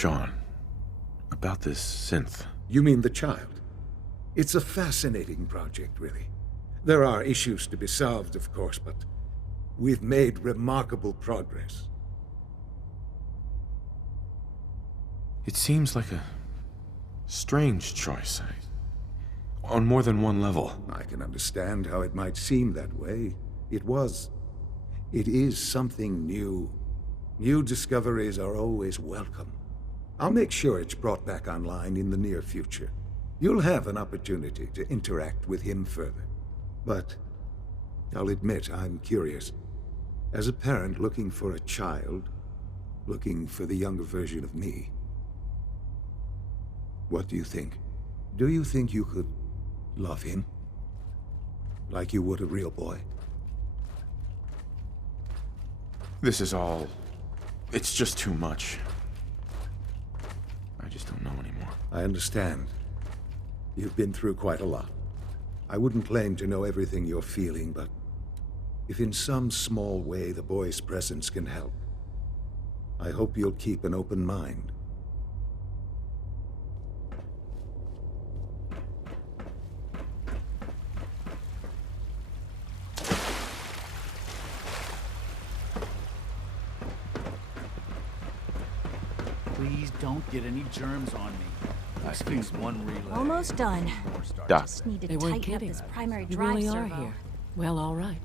Sean, about this synth. You mean the child? It's a fascinating project, really. There are issues to be solved, of course, but we've made remarkable progress. It seems like a strange choice, on more than one level. I can understand how it might seem that way. It is something new. New discoveries are always welcome. I'll make sure it's brought back online in the near future. You'll have an opportunity to interact with him further. But I'll admit I'm curious. As a parent looking for a child, looking for the younger version of me, what do you think? Do you think you could love him? Like you would a real boy? This is all... it's just too much. I just don't know anymore. I understand. You've been through quite a lot. I wouldn't claim to know everything you're feeling, but if in some small way the boy's presence can help, I hope you'll keep an open mind. Please don't get any germs on me. I fixed one relay. Almost done. Doc. Just need to They weren't tighten up kidding. this primary You drive really are servo. here. Well, all right.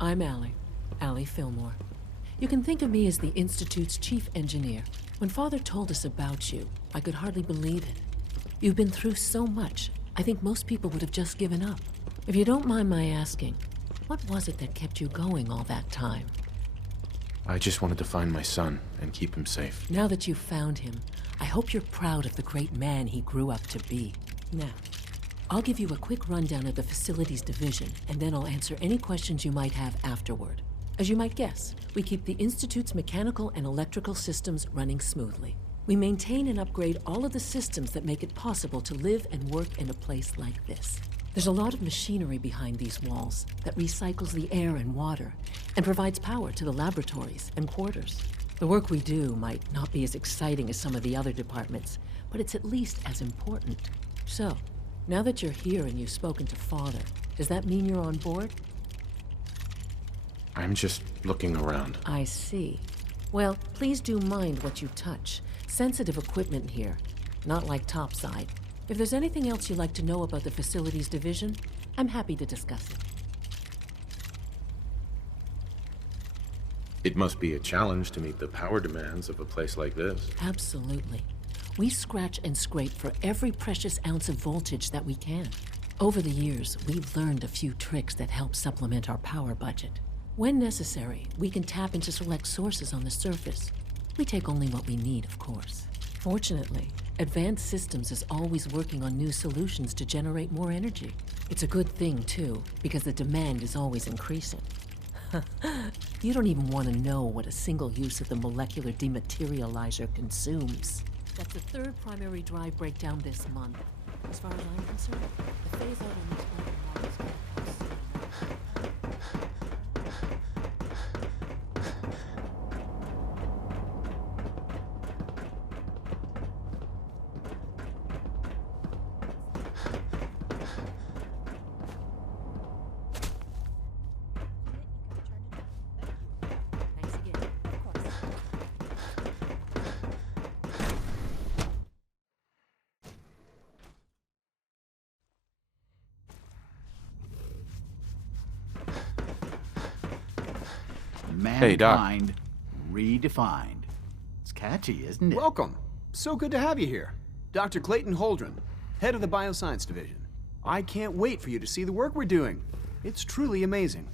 I'm Allie Fillmore. You can think of me as the Institute's chief engineer. When Father told us about you, I could hardly believe it. You've been through so much, I think most people would have just given up. If you don't mind my asking, what was it that kept you going all that time? I just wanted to find my son and keep him safe. Now that you've found him, I hope you're proud of the great man he grew up to be. Now, I'll give you a quick rundown of the facilities division, and then I'll answer any questions you might have afterward. As you might guess, we keep the Institute's mechanical and electrical systems running smoothly. We maintain and upgrade all of the systems that make it possible to live and work in a place like this. There's a lot of machinery behind these walls that recycles the air and water and provides power to the laboratories and quarters. The work we do might not be as exciting as some of the other departments, but it's at least as important. So, now that you're here and you've spoken to Father, does that mean you're on board? I'm just looking around. I see. Well, please do mind what you touch. Sensitive equipment here, not like topside. If there's anything else you'd like to know about the facilities division, I'm happy to discuss it. It must be a challenge to meet the power demands of a place like this. Absolutely. We scratch and scrape for every precious ounce of voltage that we can. Over the years, we've learned a few tricks that help supplement our power budget. When necessary, we can tap into select sources on the surface. We take only what we need, of course. Fortunately, Advanced Systems is always working on new solutions to generate more energy. It's a good thing, too, because the demand is always increasing. You don't even want to know what a single use of the molecular dematerializer consumes. That's the third primary drive breakdown this month. As far as I'm concerned, the phase-out on these older models will cost so much. Thanks again. Of course. Hey, Doc. Mankind redefined. It's catchy, isn't it? Welcome. So good to have you here. Dr. Clayton Holdren, head of the Bioscience Division. I can't wait for you to see the work we're doing. It's truly amazing.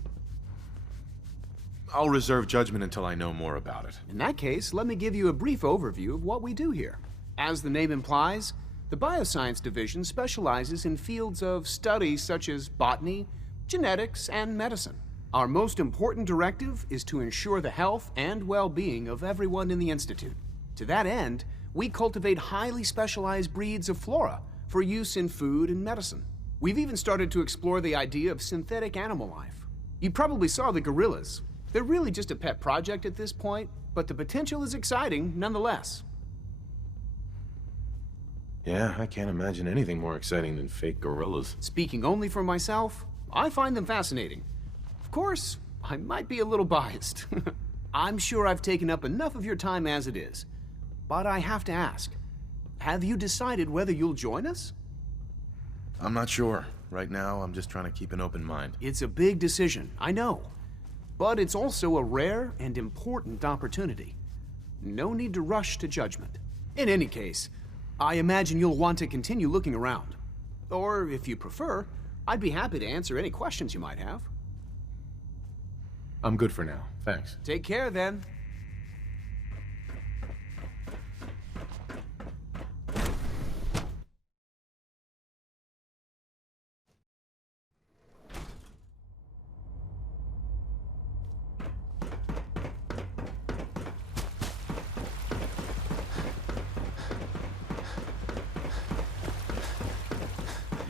I'll reserve judgment until I know more about it. In that case, let me give you a brief overview of what we do here. As the name implies, the Bioscience Division specializes in fields of study such as botany, genetics, and medicine. Our most important directive is to ensure the health and well-being of everyone in the Institute. To that end, we cultivate highly specialized breeds of flora for use in food and medicine. We've even started to explore the idea of synthetic animal life. You probably saw the gorillas. They're really just a pet project at this point, but the potential is exciting nonetheless. Yeah, I can't imagine anything more exciting than fake gorillas. Speaking only for myself, I find them fascinating. Of course, I might be a little biased. I'm sure I've taken up enough of your time as it is. But I have to ask, have you decided whether you'll join us? I'm not sure. Right now, I'm just trying to keep an open mind. It's a big decision, I know. But it's also a rare and important opportunity. No need to rush to judgment. In any case, I imagine you'll want to continue looking around. Or, if you prefer, I'd be happy to answer any questions you might have. I'm good for now. Thanks. Take care, then.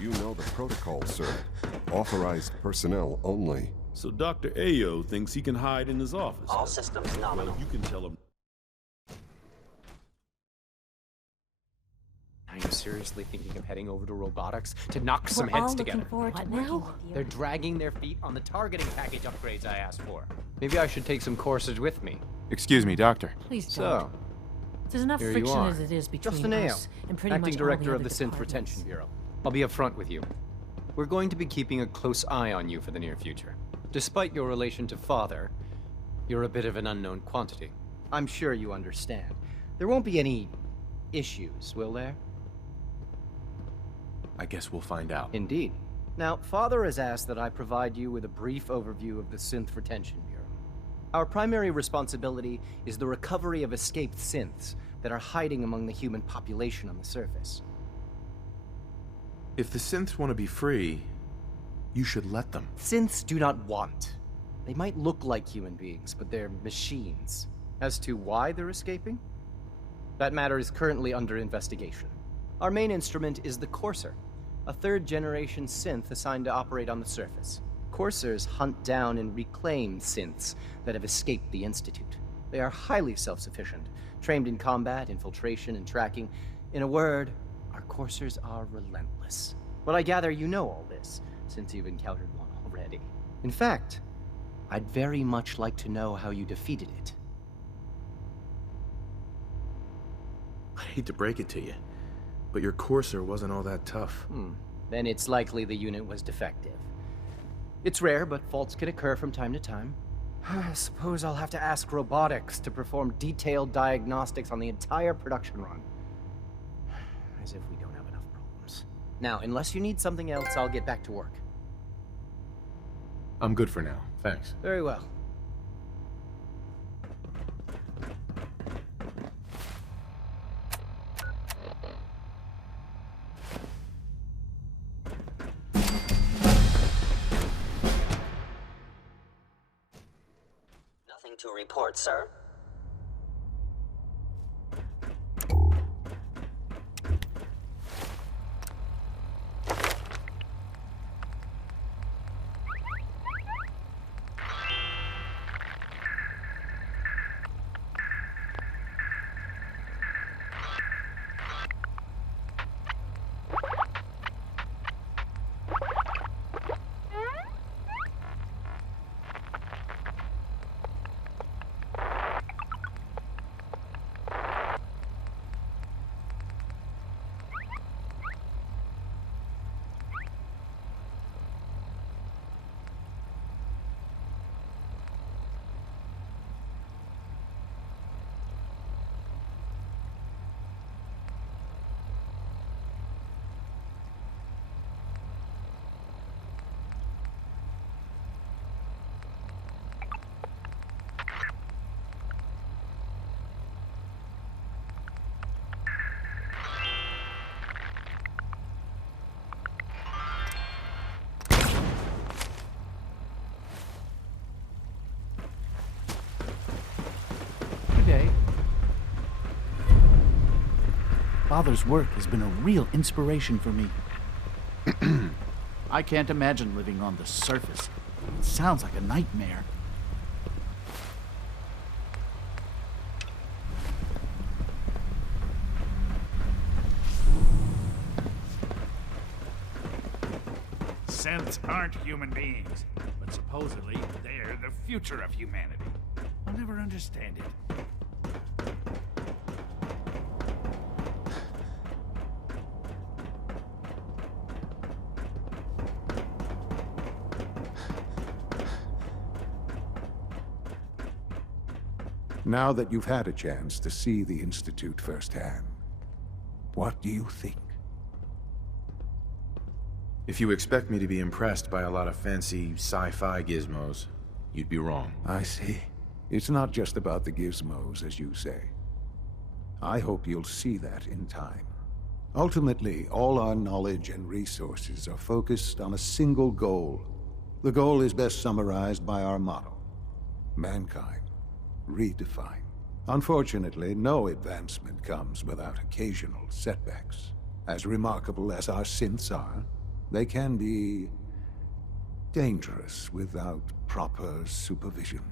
You know the protocol, sir. Authorized personnel only. So Dr. Ayo thinks he can hide in his office. All systems nominal. Well, you can tell him. Are you seriously thinking of heading over to robotics to knock some We're all heads looking together? forward to What working now? with you. They're dragging their feet on the targeting package upgrades I asked for. Maybe I should take some courses with me. Excuse me, Doctor. Please don't. So, There's enough here you friction are. as it is between Justin Ayo, us and pretty acting much director all of the other Synth departments. Retention Bureau. I'll be upfront with you. We're going to be keeping a close eye on you for the near future. Despite your relation to Father, you're a bit of an unknown quantity. I'm sure you understand. There won't be any issues, will there? I guess we'll find out. Indeed. Now, Father has asked that I provide you with a brief overview of the Synth Retention Bureau. Our primary responsibility is the recovery of escaped synths that are hiding among the human population on the surface. If the synths want to be free, you should let them. Synths do not want. They might look like human beings, but they're machines. As to why they're escaping? That matter is currently under investigation. Our main instrument is the Courser, a third-generation synth assigned to operate on the surface. Coursers hunt down and reclaim synths that have escaped the Institute. They are highly self-sufficient, trained in combat, infiltration, and tracking. In a word, our Coursers are relentless. But I gather you know all this, since you've encountered one already. In fact, I'd very much like to know how you defeated it. I hate to break it to you, but your Courser wasn't all that tough. Then it's likely the unit was defective. It's rare, but faults can occur from time to time. I suppose I'll have to ask robotics to perform detailed diagnostics on the entire production run. As if we don't have enough problems. Now, unless you need something else, I'll get back to work. I'm good for now. Thanks. Very well. Nothing to report, sir. Day. Father's work has been a real inspiration for me. I can't imagine living on the surface. It sounds like a nightmare. synths aren't human beings, but supposedly they're the future of humanity. I'll never understand it. Now that you've had a chance to see the Institute firsthand, what do you think? If you expect me to be impressed by a lot of fancy sci-fi gizmos, you'd be wrong. I see. It's not just about the gizmos, as you say. I hope you'll see that in time. Ultimately, all our knowledge and resources are focused on a single goal. The goal is best summarized by our motto: mankind redefined. Unfortunately, no advancement comes without occasional setbacks. As remarkable as our synths are, they can be dangerous without proper supervision.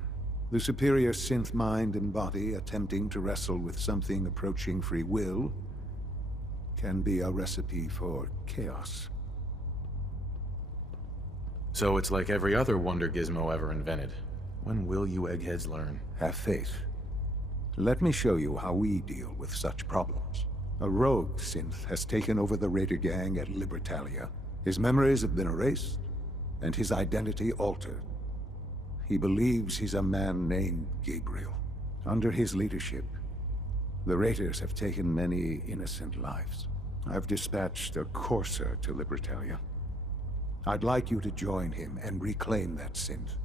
The superior synth mind and body attempting to wrestle with something approaching free will can be a recipe for chaos. So it's like every other wonder gizmo ever invented. When will you eggheads learn? Have faith. Let me show you how we deal with such problems. A rogue synth has taken over the Raider gang at Libertalia. His memories have been erased, and his identity altered. He believes he's a man named Gabriel. Under his leadership, the Raiders have taken many innocent lives. I've dispatched a courser to Libertalia. I'd like you to join him and reclaim that synth.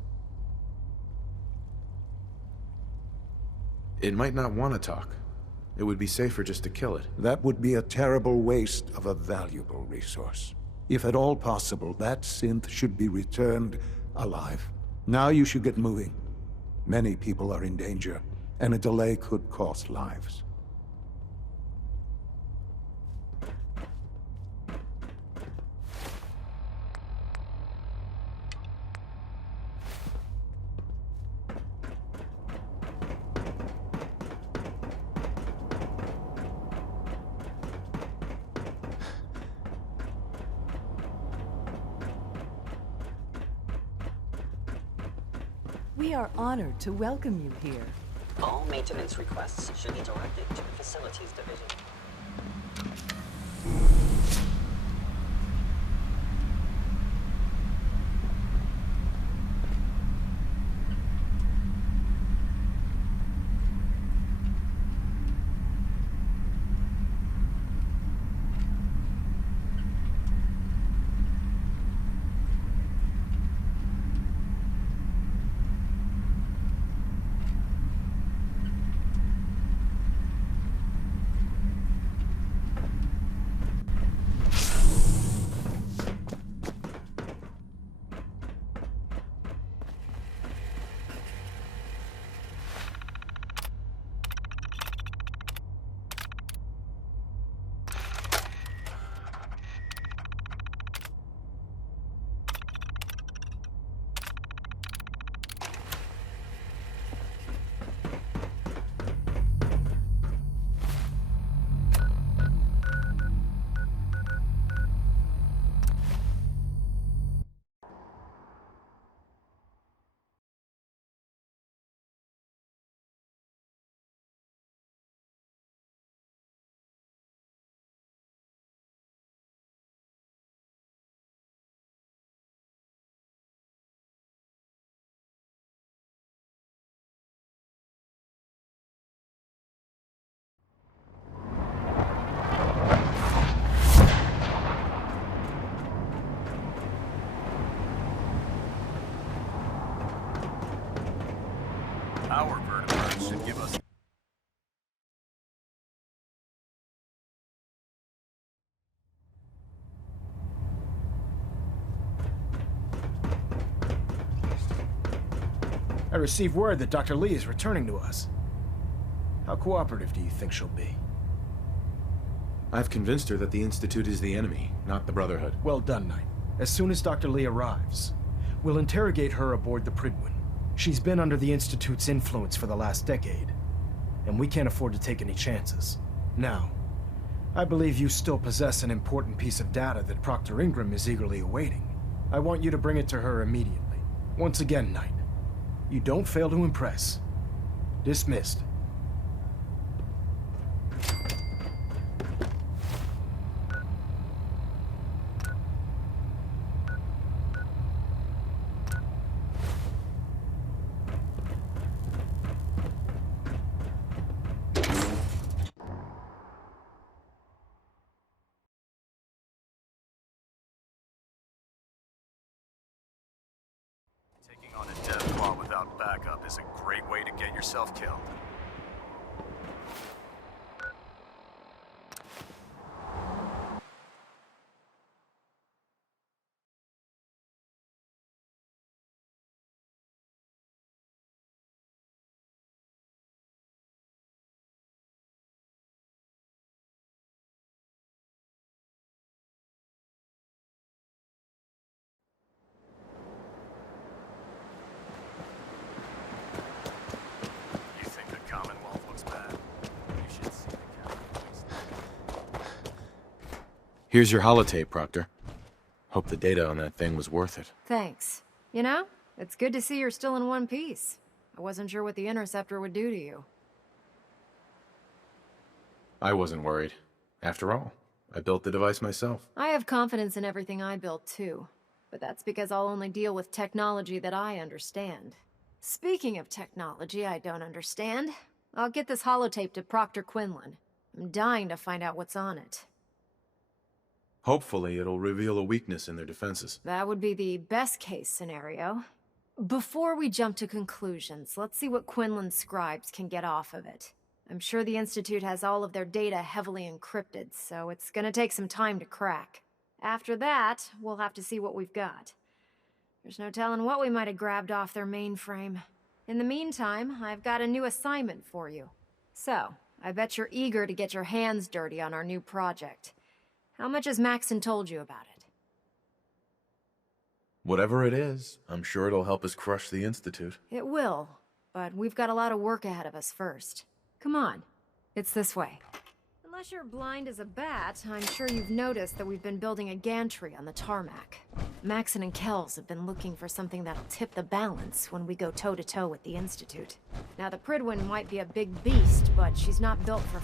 It might not want to talk. It would be safer just to kill it. That would be a terrible waste of a valuable resource. If at all possible, that synth should be returned alive. Now you should get moving. Many people are in danger, and a delay could cost lives. We are honored to welcome you here. All maintenance requests should be directed to the Facilities Division. Our vertebrae should give us... I received word that Dr. Lee is returning to us. How cooperative do you think she'll be? I've convinced her that the Institute is the enemy, not the Brotherhood. Well done, Knight. As soon as Dr. Lee arrives, we'll interrogate her aboard the Pridwin. She's been under the Institute's influence for the last decade, and we can't afford to take any chances. Now, I believe you still possess an important piece of data that Proctor Ingram is eagerly awaiting. I want you to bring it to her immediately. Once again, Knight, you don't fail to impress. Dismissed. Taking on a death claw without backup is a great way to get yourself killed. You think the Commonwealth looks bad? You should see the Commonwealth. Here's your holotape, Proctor. Hope the data on that thing was worth it. Thanks. You know, it's good to see you're still in one piece. I wasn't sure what the Interceptor would do to you. I wasn't worried. After all, I built the device myself. I have confidence in everything I built, too. But that's because I'll only deal with technology that I understand. Speaking of technology I don't understand, I'll get this holotape to Proctor Quinlan. I'm dying to find out what's on it. Hopefully, it'll reveal a weakness in their defenses. That would be the best-case scenario. Before we jump to conclusions, let's see what Quinlan's scribes can get off of it. I'm sure the Institute has all of their data heavily encrypted, so it's gonna take some time to crack. After that, we'll have to see what we've got. There's no telling what we might have grabbed off their mainframe. In the meantime, I've got a new assignment for you. So, I bet you're eager to get your hands dirty on our new project. How much has Maxon told you about it? Whatever it is, I'm sure it'll help us crush the Institute. It will, but we've got a lot of work ahead of us first. Come on, it's this way. Unless you're blind as a bat, I'm sure you've noticed that we've been building a gantry on the tarmac. Maxon and Kells have been looking for something that'll tip the balance when we go toe-to-toe with the Institute. Now, the Prydwen might be a big beast, but she's not built for